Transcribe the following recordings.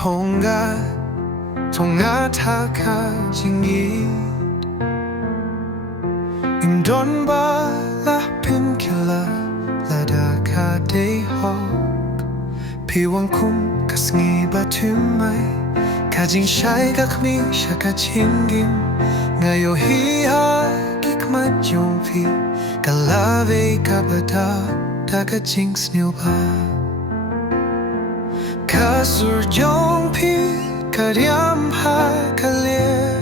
Tonga taka Jing Ieid Indon ba la pin killer la da ka day hawk Piwang kum kasngi batumay Kajing shay kakmi shaka chingim Ngayo hiya kikmat yung pi Kalave kabata taka jing snil ba Kasur jong pi Karyam ha kalir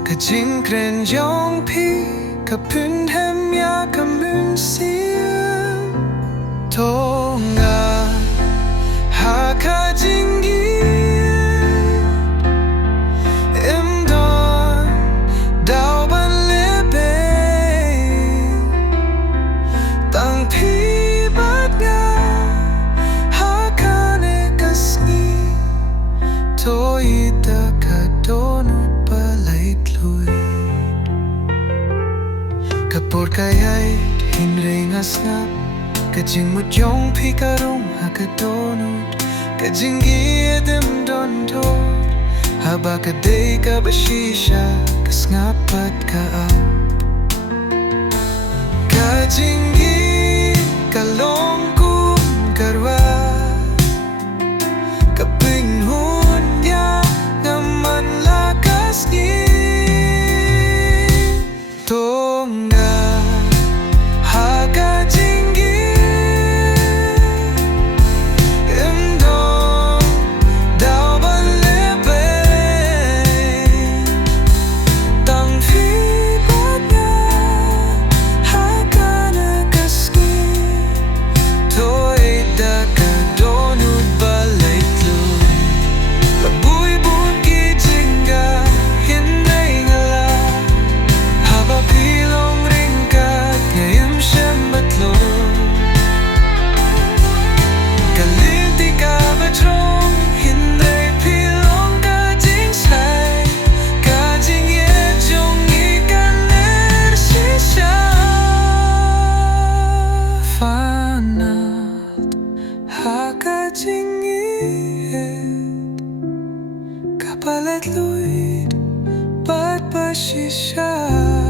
Kajing kren jong pi Kapun hem ya kamun sim Tonga ha kajing Imdon Dao ban lebe Tang pi bat nga Toita kadonut balait luid Kapor kayait hinring asnap Kajing mutjong pikarong hakadonut Kajing giedem dondot Haba kaday ka bashisha Kasngapat kaap Kajing gied kalong kum karwa Kaping Tonga haka jinggi Imdong dao ban lebe Tang phi bat nga haka nakaski Toy da ka donut balait lu Labuy bun ki jinga Pilong ringkat ngayam siyang batlong Kalinti ka batrong Hinday pilong kajing say Kajing yejong ikaner sisya Fanat hakajing Ieid Kapalit luid Bat bashisya